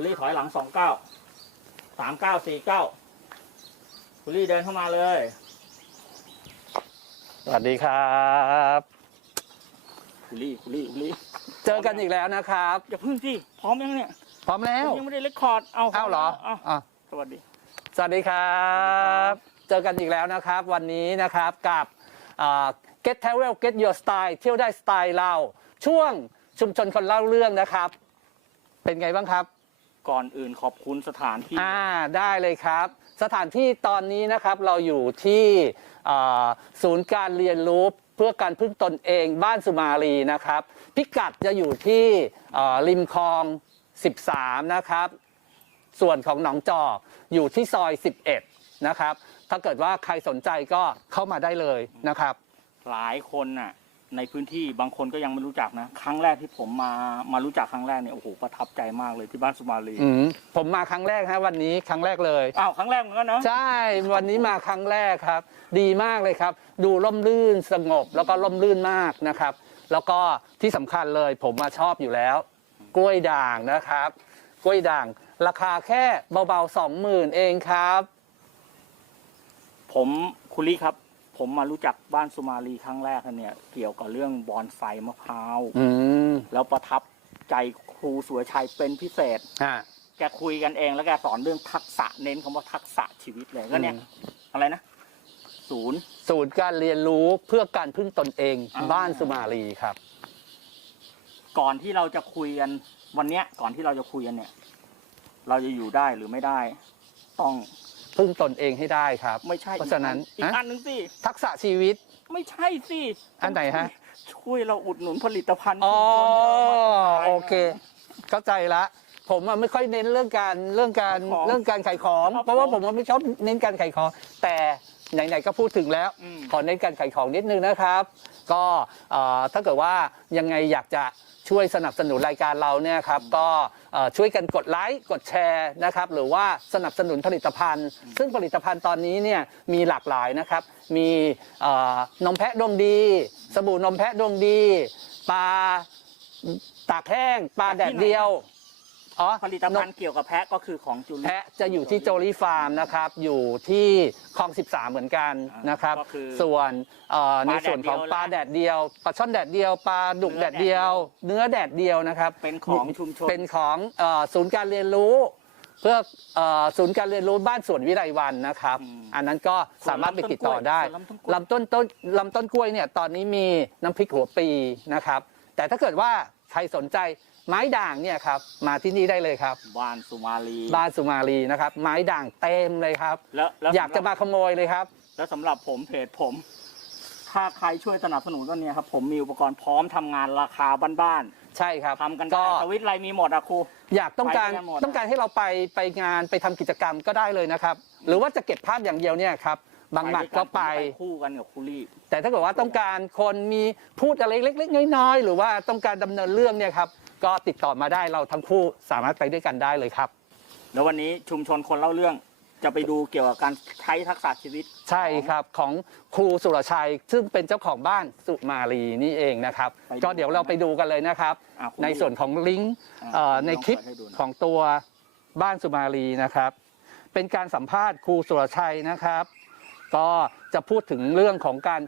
คุณลี่ถอยหลังสองเก้าสามเก้าสี่เก้าคุณลี่เดินเข้ามาเลย สวัสดีครับ คุณลี่คุณลี่คุณลี่เจอกันอีกแล้วนะครับ อย่าพึ่งสิพร้อมยังเนี่ยพร้อมแล้วยังไม่ได้เลคคอร์ดเอาอ้าวเหรอเอาอะสวัสดี สวัสดีครับ เจอกันอีกแล้วนะครับ วันนี้นะครับกับอ่า Get Travel Get Your Style เที่ยวได้สไตล์เรา ช่วงชุมชนคนเล่าเรื่องนะครับ เป็นไงบ้างครับ ก่อนอื่นขอบคุณสถานที่ อ่าได้เลยครับ สถานที่ตอนนี้นะครับเราอยู่ที่อ่าศูนย์การเรียนรู้เพื่อการพึ่งตนเองบ้านสุมาลีนะครับ พิกัดจะอยู่ที่อ่าริมคลอง 13 นะครับ ส่วนของหนองจอกอยู่ที่ซอย 11 นะครับ ถ้าเกิดว่าใครสนใจก็เข้ามาได้เลยนะครับ หลายคนน่ะ ในพื้นที่บางคนก็ยังไม่รู้จักนะ ครั้งแรกที่ผมมามารู้จักครั้งแรกเนี่ยโอ้โหประทับใจมากเลยที่บ้านสุมาลีอืมผมมาครั้งแรกฮะวันนี้ครั้งแรกเลย อ้าวครั้งแรกเหมือนกันเนาะ ใช่ วันนี้มาครั้งแรกครับ ดีมากเลยครับ ดูร่มรื่นสงบแล้วก็ร่มรื่นมากนะครับ แล้วก็ที่สำคัญเลยผมมาชอบอยู่แล้ว กล้วยด่างนะครับ กล้วยด่าง ราคาแค่เบาๆสองหมื่นเองครับ ผมคุณลี่ครับ ผมมารู้จักบ้านสุมาลีครั้งแรกเนี่ย เกี่ยวกับเรื่องบอนไซมะพร้าวอืมแล้วประทับใจครูสุรชัยเป็นพิเศษ ฮะ แกคุยกันเองแล้วแกสอนเรื่องทักษะเน้นคำว่าทักษะชีวิตเลยก็เนี่ย อืม อะไรนะศูนย์ศูนย์การเรียนรู้เพื่อการพึ่งตนเองอ่า บ้านสุมาลีครับ ก่อนที่เราจะคุยกันวันเนี้ย ก่อนที่เราจะคุยกันเนี่ย เราจะอยู่ได้หรือไม่ได้ ต้อง พึ่งตนเองให้ได้ครับ ไม่ใช่เพราะฉะนั้นอีกฮะอันหนึ่งสิทักษะชีวิตไม่ใช่สิอันไหนฮะ ช่วยเราอุดหนุนผลิตภัณฑ์อ๋อชุมชนที่เรามาขายโอเค เข้าใจละผมอะไม่ค่อยเน้นเรื่องการเรื่องการขายของเรื่องการขายของครับเพราะว่าผมผมว่าไม่ชอบเน้นการขายของ แต่ไหนๆก็พูดถึงแล้วอืมขอเน้นการขายของนิดนึงนะครับ ก็เอ่อถ้าเกิดว่ายังไงอยากจะ ช่วยสนับสนุนรายการเราเนี่ยครับก็เอ่อช่วยกันกดไลค์กดแชร์นะครับหรือว่าสนับสนุนผลิตภัณฑ์ ซึ่งผลิตภัณฑ์ตอนนี้เนี่ยมีหลากหลายนะครับ มีเอ่อนมแพะดวงดี สบู่นมแพะดวงดีปลาตากแห้งปลาแดดเดียว อ๋อผลิตภัณฑ์เกี่ยวกับแพะก็คือของจุลิแพะจะอยู่ที่โจลี่ฟาร์มนะครับ อยู่ที่คลอง 13 เหมือนกันนะครับ ก็คือส่วนเอ่อปในลาแดดส่วนของเดียวปลาแดดเดียวปลาช่อนแดดเดียวปลาดุกเนื้แดอดเดียวแดดเดียว เนื้อแดดเดียวนะครับเป็นของชุมชน เป็นของเอ่อศูนย์การเรียนรู้ เพื่อเอ่อศูนย์การเรียนรู้บ้านสวนวิไลวันนะครับอืมอันนั้นก็สามารถไปติดต่อได้ส่วนลำต้นกล้วยลำต้นต้นลำต้นกล้วยเนี่ยตอนนี้มีน้ำพริกหัวปีนะครับ แต่ถ้าเกิดว่าใครสนใจ ไม้ด่างเนี่ยครับมาที่นี่ได้เลยครับ บ้านสุมาลี บ้านสุมาลีนะครับ ไม้ด่างเต็มเลยครับ แล้วแล้วอยากจะมาขโมยเลยครับ แล้วสำหรับผมเพจผม ถ้าใครช่วยสนับสนุนต้นเนี้ยครับผมมีอุปกรณ์พร้อมทำงานราคาบ้านใช่ครับๆทำกันก็ได้สวิตช์อะไรมีหมดอะครู อยากต้องการไปด้วยกันหมด ต้องการให้เราไปไปงานไปทำกิจกรรมก็ได้เลยนะครับ หรือว่าจะเก็บภาพอย่างเดียวเนี่ยครับบางหมัดก็ไปคู่กันกับครูลี่ แต่ถ้าเกิดว่าต้องการคนมีพูดอะไรเล็ก ๆ น้อยๆหรือว่าต้องการดำเนินเรื่องเนี่ยครับ ก็ติดต่อมาได้เราทั้งคู่สามารถไปด้วยกันได้เลยครับ แล้ววันนี้ชุมชนคนเล่าเรื่องจะไปดูเกี่ยวกับการใช้ทักษะชีวิต ใช่ครับของครูสุรชัย ซึ่งเป็นเจ้าของบ้านสุมาลีนี่เองนะครับ ไปดูก็เดี๋ยวเราไปดูกันเลยนะครับ อะครูในส่วนของลิงก์อะเอ่อผมในลองคลิปเปิดให้ดูหน่อย ของตัวบ้านสุมาลีนะครับ เป็นการสัมภาษณ์ครูสุรชัยนะครับ ก็จะพูดถึงเรื่องของการ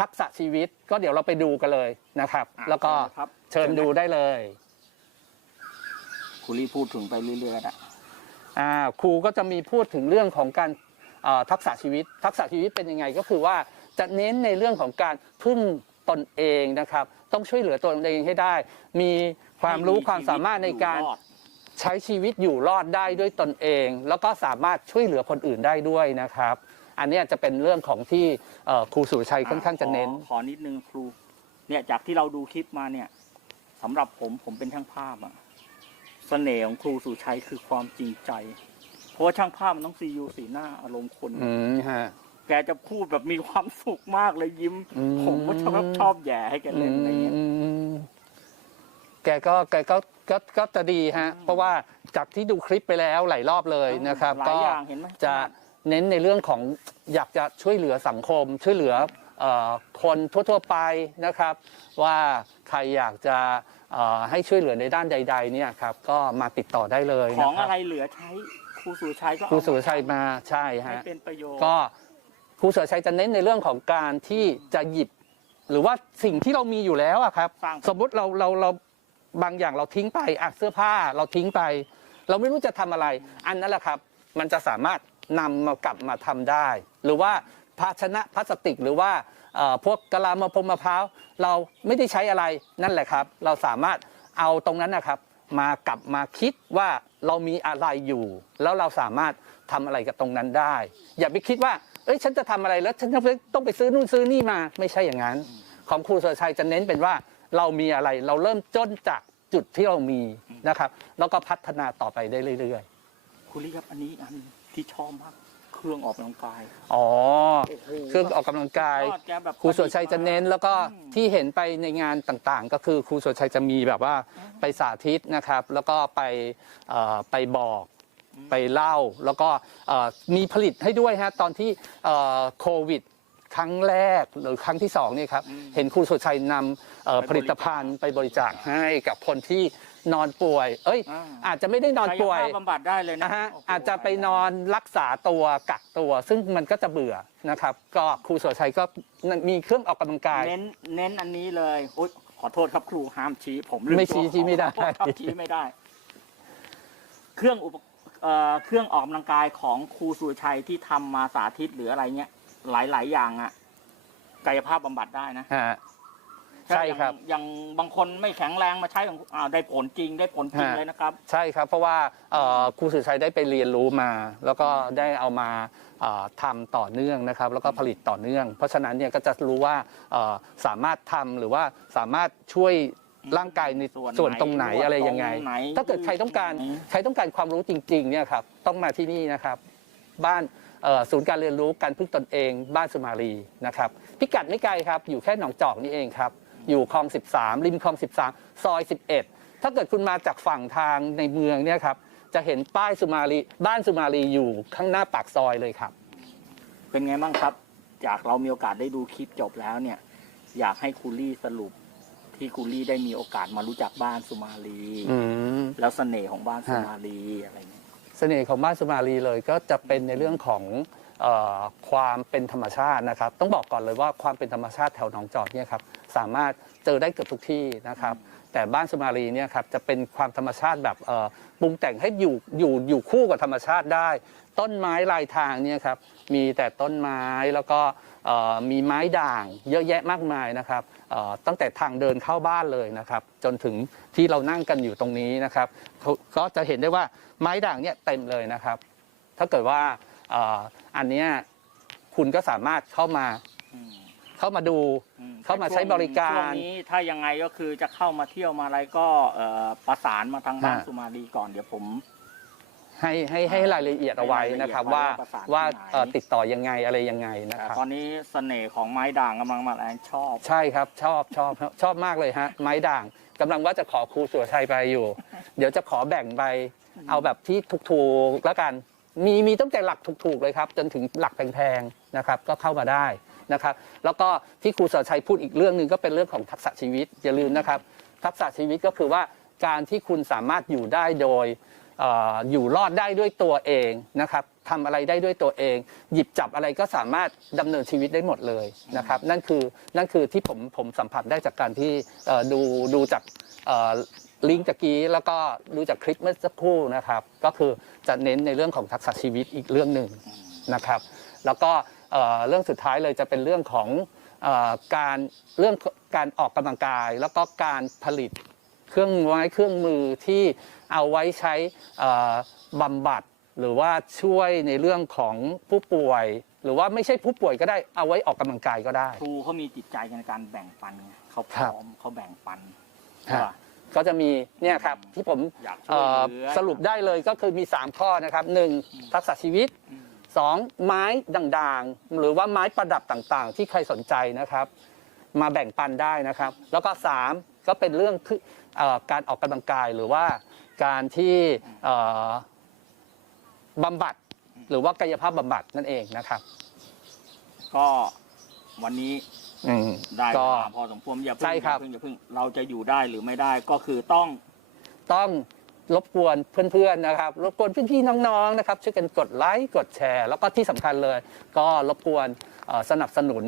ทักษะชีวิต ก็เดี๋ยวเราไปดูกันเลยนะครับ อะแล้วก็ครับเชิญดูได้เลยค รูลี่พูดถึงไปเรื่อยๆนะอ่าครูก็จะมีพูดถึงเรื่องของการเอ่อทักษะชีวิต ทักษะชีวิตเป็นยังไงก็คือว่าจะเน้นในเรื่องของการพึ่งตนเองนะครับ ต้องช่วยเหลือตนเองให้ได้ มีความรู้ความสามารถในการอยู่อดใช้ชีวิตอยู่รอดได้ด้วยตนเอง แล้วก็สามารถช่วยเหลือคนอื่นได้ด้วยนะครับ อันเนี้ยจะเป็นเรื่องของที่เอ่อครูสุรชัยค่อนข้างจะเน้นขอขอนิดนึงครูเนี่ยจากที่เราดูคลิปมาเนี่ยสำหรับผมผมเป็นช่างภาพอะ เสน่ห์ของครูสุชัยคือความจริงใจ เพราะว่าช่างภาพมันต้องซียูสีหน้าอารมณ์คน อืมฮะ แกจะพูดแบบมีความสุขมากเลยยิ้ม อืม ผมก็ชอบชอบแย่ให้แกเล่นอะไรเงี้ย อืมแกก็แกก็ก็ก็จะดีฮะ เพราะว่าจากที่ดูคลิปไปแล้วหลายรอบเลยนะครับ หลายก็อย่างเห็นไหม จะเน้นในเรื่องของอยากจะช่วยเหลือสังคม ช่วยเหลือเอ่อคนทั่วๆไปนะครับ ว่าใครอยากจะ เอ่อให้ช่วยเหลือในด้านใดๆเนี่ยครับก็มาติดต่อได้เลยขนะองครัอะบไรเหลือใช้ครูสุชัยก็ครูเอาสุรชัยมาใช่ให้ฮะ เป็นประโยชน์ ก็ครูสุรชัยจะเน้นในเรื่องของการที่จะหยิบ หรือว่าสิ่งที่เรามีอยู่แล้วอะครับ สร้าง สมมุติเราเราเราบางอย่างเราทิ้งไปอะเสื้อผ้าเราทิ้งไป เราไม่รู้จะทำอะไร อันนั้นแหละครับ มันจะสามารถนำมากลับมาทำได้ หรือว่าภาชนะพลาสติกหรือว่าเอ่อ พวกกะลามะพร้าวมะพร้าวเราไม่ได้ใช้อะไรนั่นแหละครับ เราสามารถเอาตรงนั้นนะครับมากลับมาคิดว่าเรามีอะไรอยู่ แล้วเราสามารถทำอะไรกับตรงนั้นได้ อย่าไปคิดว่าเอ้ยฉันจะทำอะไรแล้วฉันต้องไปซื้อนู่นซื้อนี่มา ไม่ใช่อย่างนั้น ของครูสุรชัยจะเน้นเป็นว่าเรามีอะไรเราเริ่มต้นจากจุดที่เรามีนะครับ แล้วก็พัฒนาต่อไปได้เรื่อยๆคุณลี่ครับอันนี้อันที่ชอบมาก เครื่องออกกำลังกายๆอ๋อโอ้โหเครื่องออกกำลังกาย ยอดแกแบบครูสุรชัยจะเน้นแล้วก็อืมที่เห็นไปในงานต่างๆ ก็คือครูสุรชัยจะมีแบบว่าไปสาธิตนะครับ แล้วก็ไปเอ่อไปบอกไปเล่า แล้วก็เอ่อมีผลิตให้ด้วยฮะตอนที่เอ่อโควิด ครั้งแรกหรือครั้งที่สองเนี่ยครับอืมเห็นครูสุรชัยนำเอ่อไปผบริจาคลิตภัณฑ์ไปบริจาคให้กับคนที่ นอนป่วย เอ้ย อ่า อาจจะไม่ได้นอนป่วย กายภาพบำบัดได้เลยนะนะฮะโโหอาจจะไปนอนรักษาตัวกักตัว ซึ่งมันก็จะเบื่อนะครับ ก็ครูสุรชัยก็มีเครื่องออกกำลังกาย เน้นเน้นอันนี้เลยโอ๊ยขอโทษครับครูห้ามชี้ผมลืไม่ชี้ตัวชี้ไม่ได้ ขอโทษครับชี้ไม่ได้ เครื่องอุปเอ่อเครื่องออกกำลังกายของครูสุรชัยที่ทำมาสาธิตหรืออะไรเงี้ย หลาย ๆ อย่างอะกายภาพบำบัดได้นะ ฮะ ใช่ครับ อย่างอย่างบางคนไม่แข็งแรงมาใช้ของอ่าได้ผลจริงได้ผลจริงฮะ เลยนะครับ ใช่ครับ เพราะว่าเอ่อครูสุรชัยได้ไปเรียนรู้มา แล้วก็ได้เอามาเอ่อทำต่อเนื่องนะครับ แล้วก็ผลิตต่อเนื่อง เพราะฉะนั้นเนี่ยก็จะรู้ว่าเอ่อสามารถทำหรือว่าสามารถช่วยร่างกายในส่วนไหนส่วนตรงไหนอะไรยังไง ตรงไหนถ้าเกิดใครต้องการไหนใครต้องการความรู้จริงๆเนี่ยครับต้องมาที่นี่นะครับ บ้านเอ่อศูนย์การเรียนรู้การพึ่งตนเอง บ้านสุมาลีนะครับพิกัดไม่ไกลครับอยู่แค่หนองจอกนี่เองครับ อยู่คลอง 13 ริมคลอง 13 ซอย 11 ถ้าเกิดคุณมาจากฝั่งทางในเมืองเนี่ยครับจะเห็นป้ายสุมาลีบ้านสุมาลีอยู่ข้างหน้าปากซอยเลยครับ เป็นไงบ้างครับ จากเรามีโอกาสได้ดูคลิปจบแล้วเนี่ย อยากให้คูลี่สรุปที่คูลี่ได้มีโอกาสมารู้จักบ้านสุมาลีอืมแล้วเสน่ห์ของบ้านสุมาลีอะไรเงี้ยเสน่ห์ของบ้านสุมาลีเลยก็จะเป็นในเรื่องของเออความเป็นธรรมชาตินะครับ ต้องบอกก่อนเลยว่าความเป็นธรรมชาติแถวหนองจอกเนี่ยครับ สามารถเจอได้เกือบทุกที่นะครับ แต่บ้านสุมาลีเนี่ยครับจะเป็นความธรรมชาติแบบปรุงแต่งให้อยู่อยู่อยู่คู่กับธรรมชาติได้ ต้นไม้ลายทางเนี่ยครับมีแต่ต้นไม้แล้วก็มีไม้ด่างเยอะแยะมากมายนะครับตั้งแต่ทางเดินเข้าบ้านเลยนะครับ จนถึงที่เรานั่งกันอยู่ตรงนี้นะครับ ก็จะเห็นได้ว่าไม้ด่างเนี่ยเต็มเลยนะครับ ถ้าเกิดว่าอันเนี้ยคุณก็สามารถเข้ามา เข้ามาดูอืเข้ามาใช้บริการช่วงนี้ถ้ายังไงก็คือจะเข้ามาเที่ยวมาอะไรก็เอ่อประสานมาทางบ้านฮะสุมาลีก่อนเดี๋ยวผมให้ให้ให้รายละเอียดเอาไว้นะครับให้ว่ารายละเอียดไว้ว่าประสานว่าที่ไหนเอ่อติดต่อยังไงอะไรยังไงนะแต่ครับตอนนี้เสน่ห์ของไม้ด่างกำลังมาแรงชอบ ใช่ครับชอบชอบชอบมากเลยฮะไม้ด่างกำลังว่าจะขอครูสุรชัยไปอยู่ เดี๋ยวจะขอแบ่งไปเอาแบบที่ถูกๆแล้วกัน มีมีตั้งแต่หลักถูกๆเลยครับ จนถึงหลักแพงๆนะครับ ก็เข้ามาได้ นะครับ แล้วก็ที่ครูสุรชัยพูดอีกเรื่องหนึ่งก็เป็นเรื่องของทักษะชีวิตอย่าลืมนะครับ ทักษะชีวิตก็คือว่าการที่คุณสามารถอยู่ได้โดยอยู่รอดได้ด้วยตัวเองนะครับทำอะไรได้ด้วยตัวเอง หยิบจับอะไรก็สามารถดำเนินชีวิตได้หมดเลยนะครับ นั่นคือนั่นคือที่ผมผมสัมผัสได้จากการที่ดูดูจากลิงก์ตะกี้แล้วก็ดูจากคลิปเมื่อสักครู่นะครับ ก็คือจะเน้นในเรื่องของทักษะชีวิตอีกเรื่องหนึ่งนะครับ แล้วก็ เอ่อเรื่องสุดท้ายเลยจะเป็นเรื่องของเออการเรื่องการออกกำลังกาย แล้วก็การผลิตเครื่องไม้เครื่องมือที่เอาไว้ใช้เอ่อบำบัด หรือว่าช่วยในเรื่องของผู้ป่วย หรือว่าไม่ใช่ผู้ป่วยก็ได้เอาไว้ออกกำลังกายก็ได้ครูเขามีจิตใจในการแบ่งปันไงเขาพครัร้บอมเขาแบ่งปันฮะว่าก็จะมีเนี่ยครับที่ผมอยากช่เอ่วยอเหลือสรุปได้เลยก็คือมี 3 ข้อนะครับ 1. ทักษะชีวิตอืม 2. ไม้ด่างๆ หรือว่าไม้ประดับต่างๆ ที่ใครสนใจนะครับ มาแบ่งปันได้นะครับ แล้วก็ 3 ก็เป็นเรื่องคือเอ่อการออกกำลังกายหรือว่าการที่เอ่อบำบัดหรือว่ากายภาพบำบัดนั่นเองนะครับ ก็วันนี้อืมได้ก็เวลาพอสมควรอย่าเพิ่งใช่ครับอย่าเพิ่งอย่าเพิ่งเราจะอยู่ได้หรือไม่ได้ก็คือต้องต้อง รบกวนเพื่อนๆนะครับ รบกวนพี่ๆน้องๆนะครับช่วยกันกดไลค์กดแชร์ แล้วก็ที่สำคัญเลย ก็รบกวนเอ่อสนับสนุน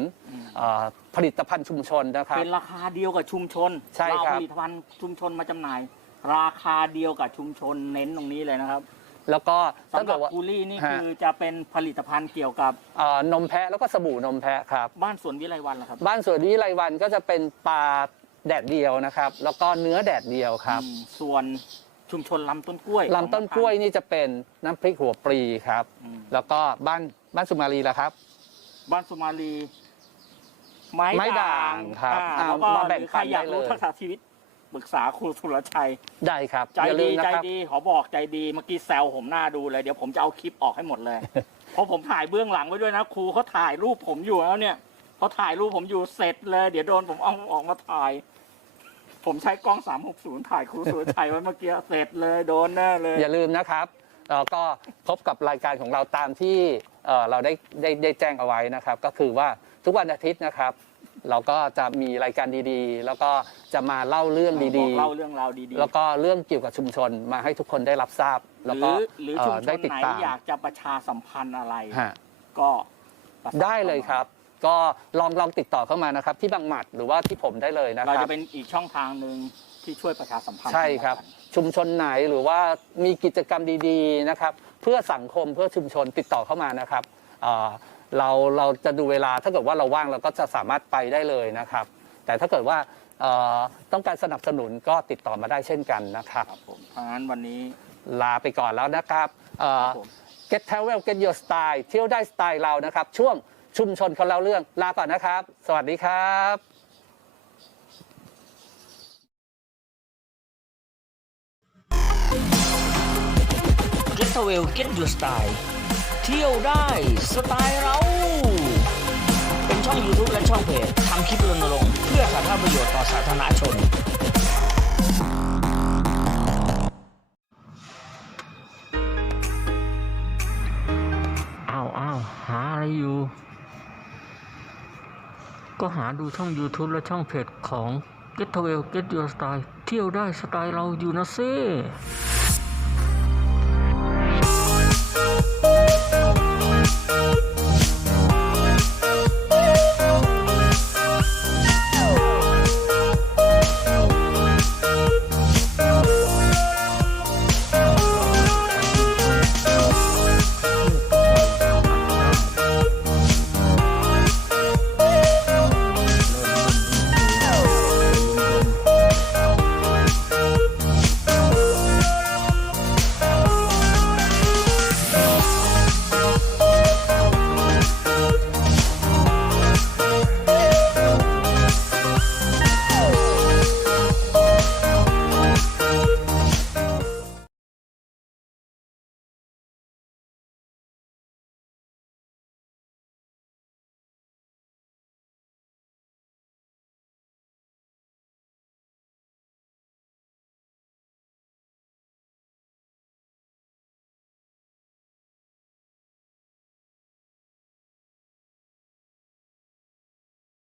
เอ่อผลิตภัณฑ์ชุมชนนะครับเป็นราคาเดียวกับชุมชนใช่เราครับผลิตภัณฑ์ชุมชนมาจำหน่าย ราคาเดียวกับชุมชนเน้นตรงนี้เลยนะครับ แล้วก็ถ้าสำหเกิรัดบว่ากูลี่นี่ฮะคือจะเป็นผลิตภัณฑ์เกี่ยวกับเอ่อนมแพะแล้วก็สบู่นมแพะครับบ้านสวนวิไลวันล่ะครับ บ้านสวนวิไลวันก็จะเป็นปลาแดดเดียวนะครับ แล้วก็เนื้อแดดเดียวครับอืมส่วน ชุมชนลำต้นกล้วยลำต้นกล้วยนี่จะเป็นน้ำพริกหัวปลีครับอืมแล้วก็บ้านบ้านสุมาลีละครับ บ้านสุมาลี ไม้ไม้ด่างครับอ่าอ่าแล้วก็มาแบ่งหรือใครอยากรู้ปันได้เลยทักษะชีวิตปรึกษาครูสุรชัย ได้ครับ ใจอย่าลืดีมนะใจครับดีขอบอกใจดีเมื่อกี้แซวผมหน้าดูเลย เดี๋ยวผมจะเอาคลิปออกให้หมดเลย เพราะผมถ่ายเบื้องหลังไว้ด้วยนะครูเขาถ่ายรูปผมอยู่แล้วเนี่ยเขาถ่ายรูปผมอยู่เสร็จเลย เดี๋ยวโดนผมเอาออกมาถ่าย ผมใช้กล้อง 360 ถ่ายครูสุรชัยไว้เมื่อกี้เสร็จเลยโดนแน่เลย อย่าลืมนะครับเอ่อก็พบกับรายการของเราตามที่เอ่อเราได้ได้ได้แจ้งเอาไว้นะครับ ก็คือว่าทุกวันอาทิตย์นะครับ เราก็จะมีรายการดีๆ แล้วก็จะมาเล่าเรื่องบดีอกเล่าเรื่องราวดีๆแล้วก็เรื่องเกี่ยวกับชุมชนมาให้ทุกคนได้รับทราบๆแล้วหก็รือหรือเอ่ชุมอชได้นติดไหนตามอยากจะประชาสัมพันธ์อะไร ฮะก็ประสานได้เลยครับ ก็ลองลองติดต่อเข้ามานะครับ ที่บางหมัดหรือว่าที่ผมได้เลยนะคเรารับจะเป็นอีกช่องทางหนึ่งที่ช่วยประชาสัมพันธ์ใช่ครับ ชุมชนไหนหรือว่ามีกิจกรรมดีๆนะครับ เพื่อสังคมเพื่อชุมชนติดต่อเข้ามานะครับเอ่อเราเราจะดูเวลาถ้าเกิดว่าเราว่างเราก็จะสามารถไปได้เลยนะครับ แต่ถ้าเกิดว่าเอ่อต้องการสนับสนุนก็ติดต่อมาได้เช่นกันนะครับ ครับผมเพราะงั้นวันนี้ลาไปก่อนแล้วนะครับเอ่อครับผม Get Travel Get Your Style เที่ยวได้สไตล์เรานะครับ ช่วง ชุมชนเขาเล่าเรื่องลาก่อนนะครับ สวัสดีครับ Get a w a y Get Your Style เที่ยวได้สไตล์เรา เป็นช่อง YouTube และช่องเพจทำคลิปรณรงค์เพื่อสาธารณประโยชน์ต่อสาธารณชน อ้าวอ้าวหาอะไรอยู่ ก็หาดูช่อง YouTube และช่องเพจของ Get Well Get Your Style เที่ยวได้สไตล์เราอยู่นะซิ